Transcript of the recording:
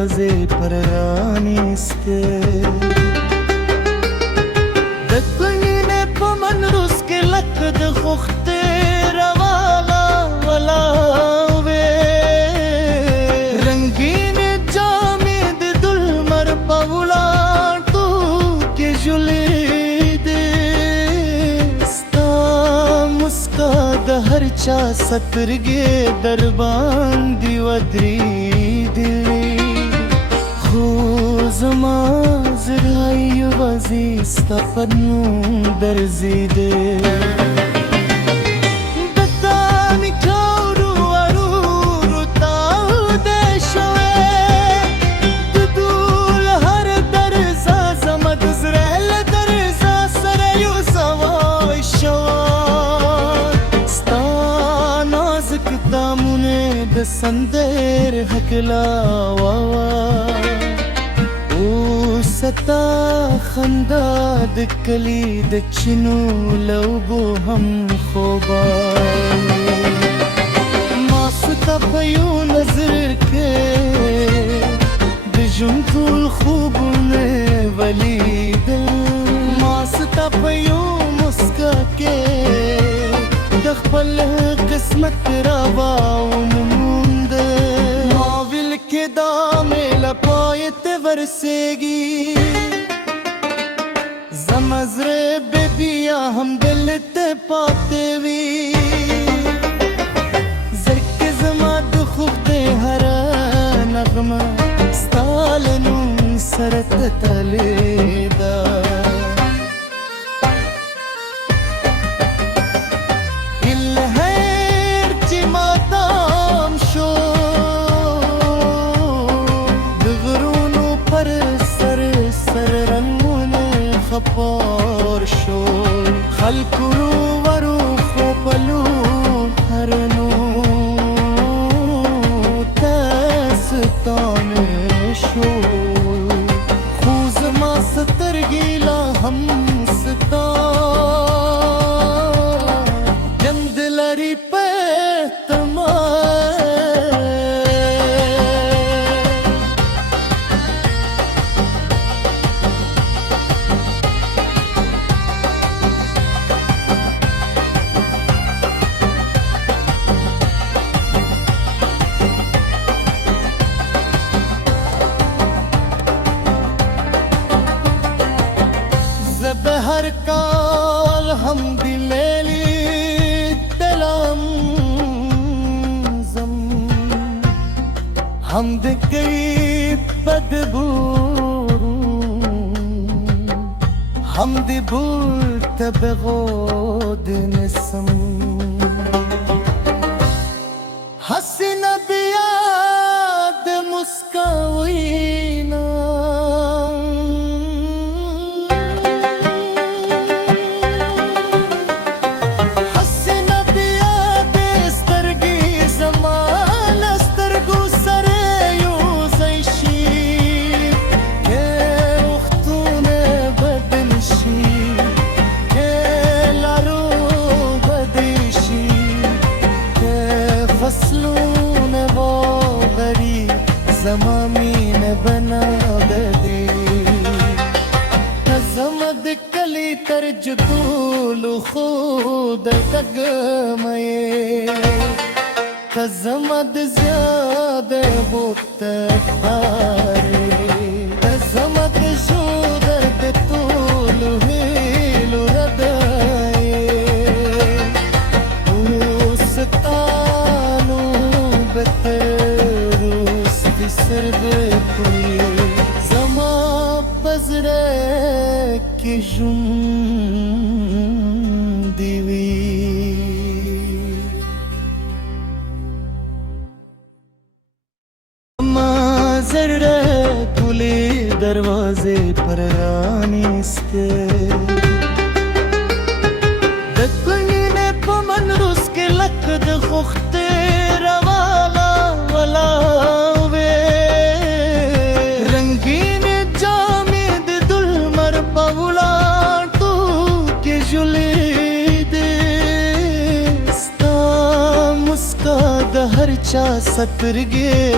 दरवाजे पर रानिस्ते दक्कनी पमन रुस के लक दुखते रवाला वाला वे रंगीन जामिद दुल मर पवला तू के जुले दे स्ता मुस्का दहर चा सतरगे दरबान दिवद्री زما زرای وزی استفنو درزیده دتانی کورو ارورو تاوده شوه ددول هر درزا زمد زرهل درزا سریو سوای شوه ستا نازک دامونه دسندر حکلا واوا ستا خندا د کلی د چینو لوبو هم خوبا ما ستا په یو نظر کې د ژوند ټول خوبونه ولیدل ما ستا په یو مسکا کې د خپل قسمت راواوموند ما ویل کې دا مې لپایت ورسیږي زمزره بیا هم دل ته پاتې وي زرک زما د خوب د هر نغمه ستالنو سره تتلې ده خپور شو خلکو ورو خو پلو هرنو تستانه شو خو زما سترګې لا هم ستا جند لري په हर काल हम दिलेली तलम जम हम दिख गई बदबू हम दिबूल तबगोद नसम हसीन बियाद मुस्कावीना زمامین بنا بدی زمد کلی تر جدول خود تگمه زمد زیاده بود خاری زمد شودر ده طول هیلو ردائه اوستانو بتر سرد کوي زما پزره کې ژوند دی وی ما زره ټولې دروازې پر رانیسته دکلنی نه پمن روس کې لک د خوخته روالا ولا हर चा सतरगे